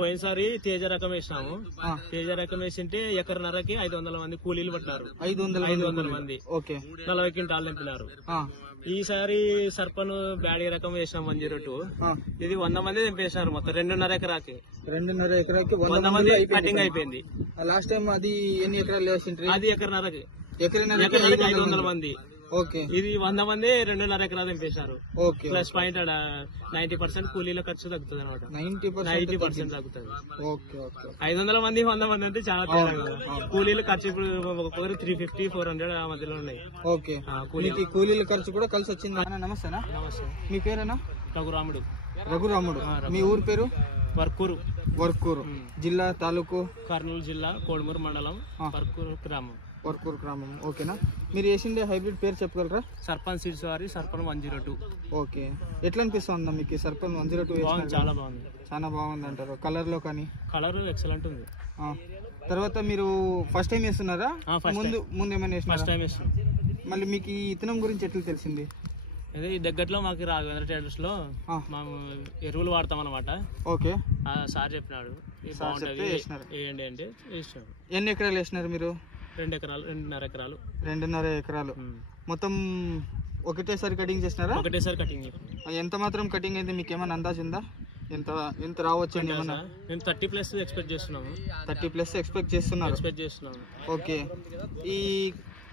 పోయినసారి తేజ రకం వేసినాము. తేజ రకం వేసింటే ఎకరన్నరకి 500 మంది కూలీలు పట్టినారు. 500 మంది 40 క్వింటాలు నింపినారు. ఈసారి సర్పను బ్యాడీ రకం వేసినాం 102. ఇది 100 మంది నింపేసినారు. మొత్తం 2.5 ఎకరాకి 100 మంది కటింగ్ అయిపోయింది. లాస్ట్ టైం అది ఎన్ని ఎకరాలు వేసింటారు? అది ఎకరన్నరకి 500 మంది. ఇది 100 మంది 2.5 ఎకరాలు నింపేశారు. ప్లస్ పాయింట్ 90% కూలీల ఖర్చు తగ్గుతుంది అనమాట. 90% తగ్గుతుంది. 500 మంది 100 మంది అంటే చాలా తేడా కదా. కూలీల ఖర్చు ఇప్పుడు ఒక్కొక్కరు 350-400 ఆ మధ్యలో ఉన్నాయి. కూలీల ఖర్చు కూడా కలిసి వచ్చింది. నమస్తేనా? నమస్తే. మీ పేరేనా? రఘురాముడు. మీ ఊరు పేరు? వర్కూరు. జిల్లా, తాలూకు? కర్నూలు జిల్లా, కోడుమూరు మండలం, వర్కూరు గ్రామం. ఓకేనా. మీరు వేసిండే హైబ్రిడ్ పేరు చెప్పగలరా? సర్పన్ సీడ్స్ వారి సర్పన్ 102. ఓకే. ఎట్లా అనిపిస్తుంది మీకు సర్పన్ 102? చాలా బాగుంది. చాలా బాగుంది అంటారు. కలర్ లో కానీ? కలర్ ఎక్సలెంట్ ఉంది. తర్వాత మీరు ఫస్ట్ టైం వేస్తున్నారా? ముందు ఏమైనా వేసినా? ఫస్ట్ టైం వేస్తున్నాం. మళ్ళీ మీకు ఈ ఇతనం గురించి ఎట్లా తెలిసింది? అదే ఈ దగ్గరలో మాకు రాఘవేంద్ర ట్రేడర్స్ లో మేము ఎరువులు వాడతాం అనమాట. ఓకే. సార్ చెప్పినాడు వేయండి అంటే వేసినాడు. ఎన్ని ఎకరాలు వేసినారు మీరు? 2.5 ఎకరాలు. మొత్తం ఒకటేసారి కటింగ్ చేసినారా? ఒకటేసారి కటింగ్. ఎంత మాత్రం కటింగ్ అయితే మీకు ఏమైనా అందాజు ఉందా? ఎంత రావచ్చు అండి? ఏమన్నా? మేము 30+ ఎక్స్పెక్ట్ చేస్తున్నాము. 30+ ఎక్స్పెక్ట్ చేస్తున్నాము. ఓకే. ఈ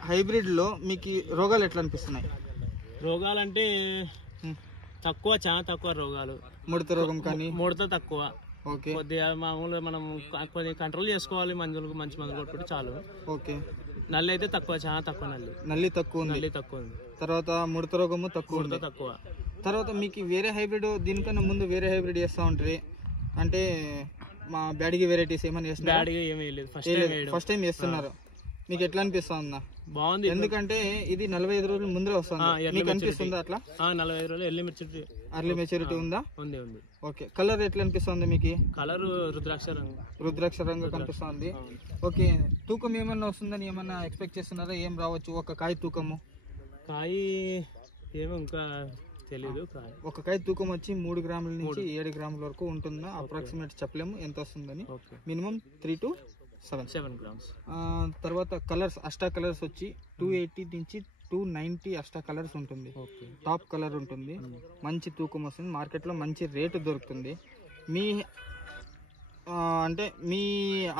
హైబ్రిడ్ లో మీకు రోగాలు ఎట్లా అనిపిస్తున్నాయి? రోగాలంటే తక్కువ, చాలా తక్కువ రోగాలు. ముడత రోగం కానీ? ముడత తక్కువ. కొద్దిగా మామూలుగా మనం కొద్దిగా కంట్రోల్ చేసుకోవాలి. మంచి మందులు కొట్టుకుంటే చాలు. ఓకే. నల్లి అయితే తక్కువ, చాలా తక్కువ. నల్లి తక్కువ ఉంది. తర్వాత ముడత రోగము తక్కువ. తర్వాత మీకు వేరే హైబ్రిడ్ దీనికన్నా ముందు వేరే హైబ్రిడ్ చేస్తా ఉంటారు అంటే మా బ్యాడిగి వెరైటీస్ ఏమైనా చేస్తున్నారు? ఫస్ట్ టైం చేస్తున్నారు. మీకు ఎట్లా అనిపిస్తుందా? బాగుంది. ఎందుకంటే ఇది 45 రోజుల ముందే వస్తుంది. మీకు అనిపిస్తుందా అట్లా? 45 రోజులు ఎర్లీ మెచ్యూరిటీ ఉందా? ఉంది. ఓకే. కలర్ ఎట్లా అనిపిస్తుంది మీకు? కలర్ రుద్రాక్ష రంగు కనిపిస్తుంది. ఓకే. తూకం ఏమన్నా వస్తుందని ఏమన్నా ఎక్స్పెక్ట్ చేస్తున్నారా? ఏం రావచ్చు ఒక కాయ తూకము? ఏమో ఇంకా తెలీదు. ఒక కాయ తూకం వచ్చి 3 గ్రాముల నుంచి 7 గ్రాముల వరకు ఉంటుందా? అప్రాక్సిమేట్ చెప్పలేము ఎంత వస్తుందని. Minimum 3 to 7 grams. తర్వాత కలర్స్, అష్టా కలర్స్ వచ్చి 280 నుంచి 290 అష్టా కలర్స్ ఉంటుంది. టాప్ కలర్ ఉంటుంది. మంచి తూకం వస్తుంది. మార్కెట్లో మంచి రేటు దొరుకుతుంది. అంటే మీ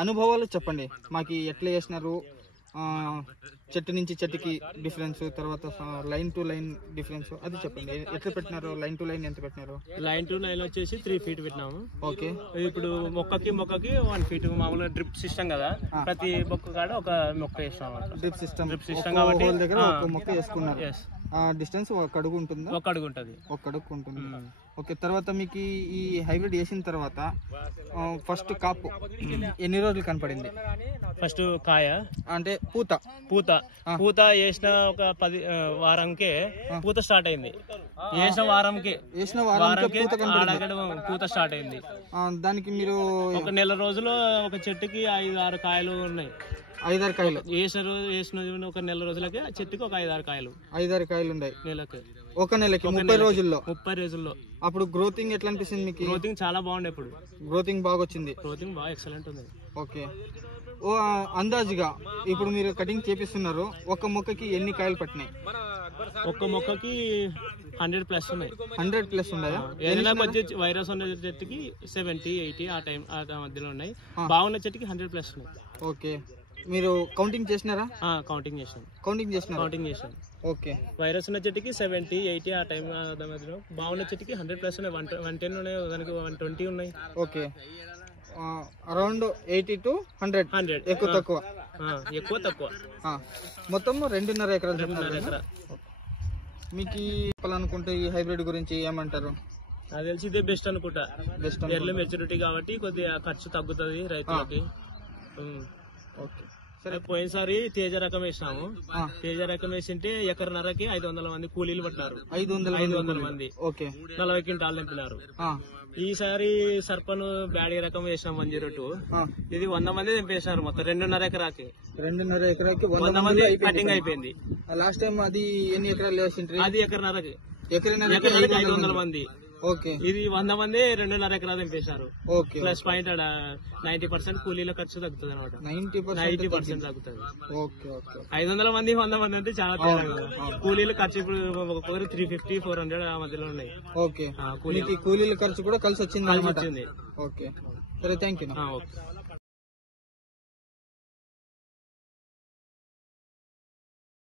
అనుభవాలు చెప్పండి. మాకు ఎట్లా చేసినారు? చెట్టు నుంచి చెట్టుకి డిఫరెన్స్, తర్వాత లైన్ టు లైన్ డిఫరెన్స్ అది చెప్పండి. ఎట్లా పెట్టినారు? లైన్ టు లైన్ ఎంత పెట్టినారు? లైన్ టు లైన్ వచ్చేసి 3 feet పెట్టినాము. ఓకే. ఇప్పుడు మొక్కకి 1 feet మామూలుగా డ్రిప్ సిస్టమ్ కదా. ప్రతి మొక్క కాడ ఒక మొక్క వేస్తాం. డ్రిప్ సిస్టమ్ కాబట్టి దగ్గర ఒక మొక్క వేసుకున్నారు. డిస్టెన్స్ 1 అడుగు ఉంటుందా? 1 అడుగు ఉంటుంది. 1 అడుగు ఉంటుంది. ఓకే. తర్వాత మీకు ఈ హైబ్రిడ్ వేసిన తర్వాత ఫస్ట్ కాపు ఎన్ని రోజులు కనపడింది? ఫస్ట్ కాయ అంటే పూత వేసిన ఒక 10 వారంకే పూత స్టార్ట్ అయింది. వేసిన వారంకే పూత స్టార్ట్ అయింది. దానికి మీరు ఒక నెల రోజులు ఒక చెట్టుకి 5-6 కాయలు ఉన్నాయి. 5-6 కాయలు వేసిన ఒక నెల రోజులకి చెట్టుకి ఒక 5-6 కాయలు ఉన్నాయి. నెలకి ఒక నెలకి 30 రోజుల్లో. అప్పుడు గ్రోతింగ్ ఎట్లా అనిపిస్తుంది మీకు? గ్రోతింగ్ చాలా బాగుండే. ఇప్పుడు గ్రోతింగ్ బాగా వచ్చింది. గ్రోతింగ్ బాగా ఎక్సలెంట్ ఉంది. ఓకే. అందాజుగా ఇప్పుడు మీరు కటింగ్ చేపిస్తున్నారు. ఒక మొక్కకి ఎన్ని కాయలు పట్టినాయి? ఒక్క మొక్కకి 100+ ఉన్నాయి. 100+ ఉన్నాయా? వైరస్ ఉన్న చెట్టుకి 70-80 ఆ మధ్యలో ఉన్నాయి. బాగున్న చెట్టుకి 100+ ఉన్నాయి. ఓకే. మీరు కౌంటింగ్ చేసినారా? కౌంటింగ్ చేసాను. ఓకే. వైరస్ ఉన్న చెట్టుకి 70-80 ఆ టైం మధ్యలో. బాగున్న చెట్టుకి 100+ ఉన్నాయి. 110 ఉన్నాయి. దానికి 120 ఉన్నాయి. ఓకే. అరౌండ్ 80 to 100 ఎక్కువ తక్కువ. మొత్తం 2.5 ఎకరాలు. మీకు చెప్పాలనుకుంటే ఈ హైబ్రిడ్ గురించి ఏమంటారు? నాకు తెలిసి ఇదే బెస్ట్ అనుకుంటా. ఎర్లీ మెచ్యూరిటీ కాబట్టి కొద్దిగా ఖర్చు తగ్గుతుంది రైతులకి. ఓకే. పోయినసారి తేజ రకం వేసినాము. తేజ రకం వేసింటే ఎకరన్నరకి 500 మంది కూలీలు పట్టినారు. 500 మంది 40 క్వింటాలు నింపినారు. ఈసారి సర్పను బ్యాడీ రకం వేసినాం 102. ఇది 100 మంది నింపేసినారు. మొత్తం 2.5 ఎకరాకి 100 మంది కటింగ్ అయిపోయింది. లాస్ట్ టైం అది ఎన్ని ఎకరాలు వేసిండ్రు? అది ఎకరన్నరకి 500 మంది ఓకే ఇది 100 మంది 2.5 ఎకరాలు తెంపేశారు. ఓకే ప్లస్ పాయింట్ 90% కూలీల ఖర్చు తగ్గుతుంది అనమాట. 90% తగ్గుతుంది. ఓకే ఓకే 500 మంది 100 మంది అంటే చాలా తేడా కదా. కూలీల ఖర్చు ఇప్పుడు ఒక్కొక్కరు 350, 400 ఆ మధ్యలో ఉన్నాయి. ఓకే కూలీల ఖర్చు కూడా కలిసి వచ్చింది. వచ్చింది. ఓకే సరే, థ్యాంక్ యూ. ఓకే.